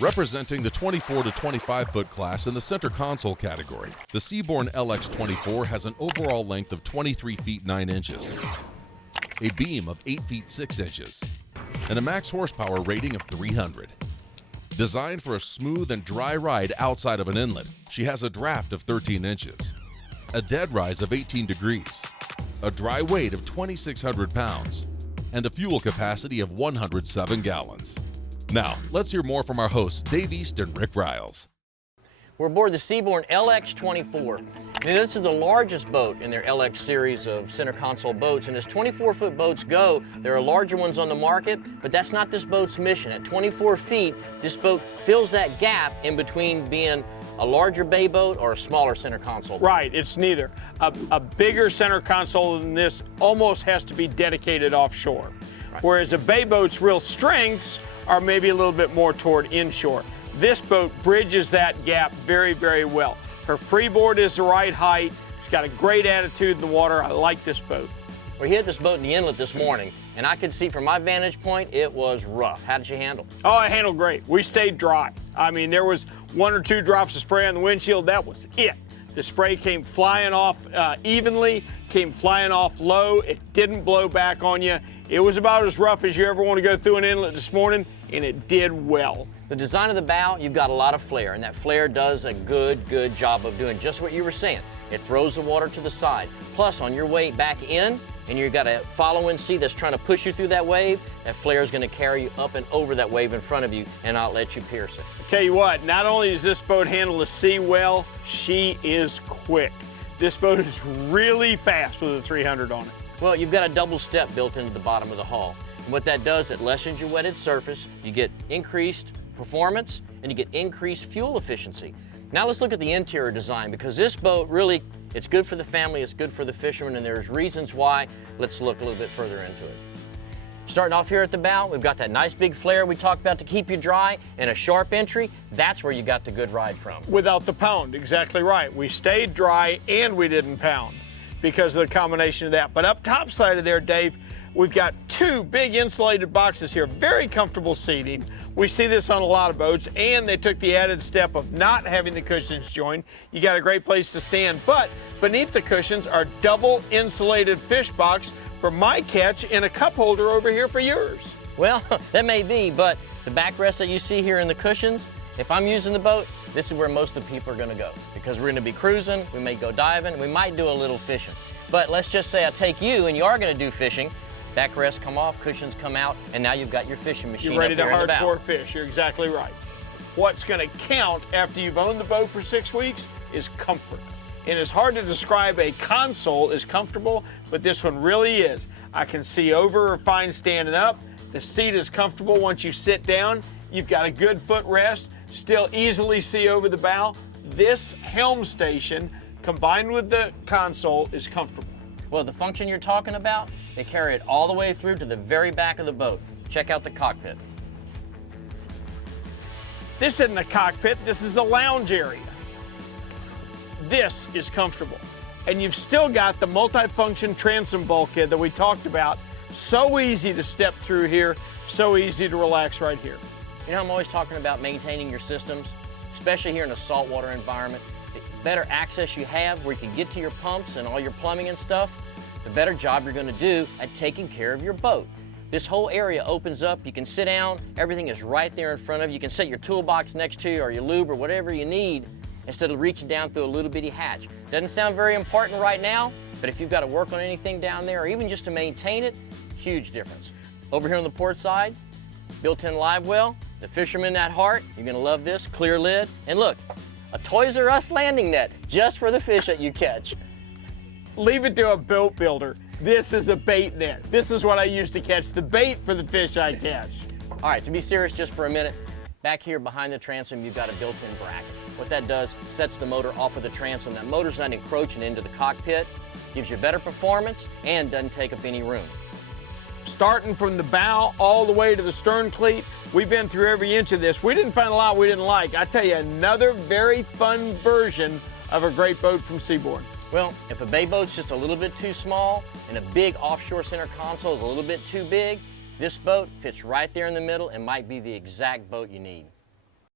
Representing the 24 to 25 foot class in the center console category, the Born LX24 has an overall length of 23 feet 9 inches, a beam of 8 feet 6 inches, and a max horsepower rating of 300. Designed for a smooth and dry ride outside of an inlet, she has a draft of 13 inches, a dead rise of 18 degrees, a dry weight of 2,600 pounds, and a fuel capacity of 107 gallons. Now, let's hear more from our hosts, Dave East and Rick Riles. We're aboard the Born LX24. Now, this is the largest boat in their LX series of center console boats, and as 24-foot boats go, there are larger ones on the market, but that's not this boat's mission. At 24 feet, this boat fills that gap in between being a larger bay boat or a smaller center console boat. Right, it's neither. A bigger center console than this almost has to be dedicated offshore, right. Whereas a bay boat's real strengths are maybe a little bit more toward inshore. This boat bridges that gap very, very well. Her freeboard is the right height. She's got a great attitude in the water. I like this boat. We hit this boat in the inlet this morning, and I could see from my vantage point, it was rough. How did you handle? Oh, I handled great. We stayed dry. I mean, there was 1 or 2 drops of spray on the windshield. That was it. The spray came flying off evenly, came flying off low. It didn't blow back on you. It was about as rough as you ever want to go through an inlet this morning, and it did well. The design of the bow, you've got a lot of flare, and that flare does a good job of doing just what you were saying. It throws the water to the side. Plus, on your way back in, and you've got a following sea that's trying to push you through that wave, that flare is going to carry you up and over that wave in front of you and not let you pierce it. I tell you what, not only does this boat handle the sea well, she is quick. This boat is really fast with a 300 on it. Well, you've got a double step built into the bottom of the hull. And what that does, it lessens your wetted surface, you get increased performance, and you get increased fuel efficiency. Now let's look at the interior design, because this boat really, it's good for the family, it's good for the fishermen, and there's reasons why. Let's look a little bit further into it. Starting off here at the bow, we've got that nice big flare we talked about to keep you dry, and a sharp entry. That's where you got the good ride from. Without the pound, exactly right. We stayed dry and we didn't pound because of the combination of that. But up top side of there, Dave, we've got 2 big insulated boxes here, very comfortable seating. We see this on a lot of boats, and they took the added step of not having the cushions joined. You got a great place to stand, but beneath the cushions are double insulated fish box for my catch and a cup holder over here for yours. Well, that may be, but the backrest that you see here in the cushions, if I'm using the boat, this is where most of the people are gonna go, because we're gonna be cruising, we may go diving, we might do a little fishing. But let's just say I take you and you are gonna do fishing, backrests come off, cushions come out, and now you've got your fishing machine. You're ready to up there hardcore fish. You're exactly right. What's going to count after you've owned the boat for 6 weeks is comfort. And it's hard to describe a console as comfortable, but this one really is. I can see over or fine standing up. The seat is comfortable once you sit down. You've got a good footrest, still easily see over the bow. This helm station, combined with the console, is comfortable. Well, the function you're talking about, they carry it all the way through to the very back of the boat. Check out the cockpit. This isn't a cockpit, this is the lounge area. This is comfortable. And you've still got the multifunction transom bulkhead that we talked about. So easy to step through here, so easy to relax right here. You know, I'm always talking about maintaining your systems, especially here in a saltwater environment. The better access you have where you can get to your pumps and all your plumbing and stuff, the better job you're gonna do at taking care of your boat. This whole area opens up, you can sit down, everything is right there in front of you. You can set your toolbox next to you or your lube or whatever you need instead of reaching down through a little bitty hatch. Doesn't sound very important right now, but if you've got to work on anything down there or even just to maintain it, huge difference. Over here on the port side, built-in live well, the fisherman at heart, you're gonna love this, clear lid, and look, a Toys R Us landing net just for the fish that you catch. Leave it to a boat builder. This is a bait net. This is what I use to catch the bait for the fish I catch. All right, to be serious just for a minute, back here behind the transom, you've got a built-in bracket. What that does, sets the motor off of the transom. That motor's not encroaching into the cockpit, gives you better performance, and doesn't take up any room. Starting from the bow all the way to the stern cleat, we've been through every inch of this. We didn't find a lot we didn't like. I tell you, another very fun version of a great boat from Born. Well, if a bay boat's just a little bit too small and a big offshore center console is a little bit too big, this boat fits right there in the middle and might be the exact boat you need.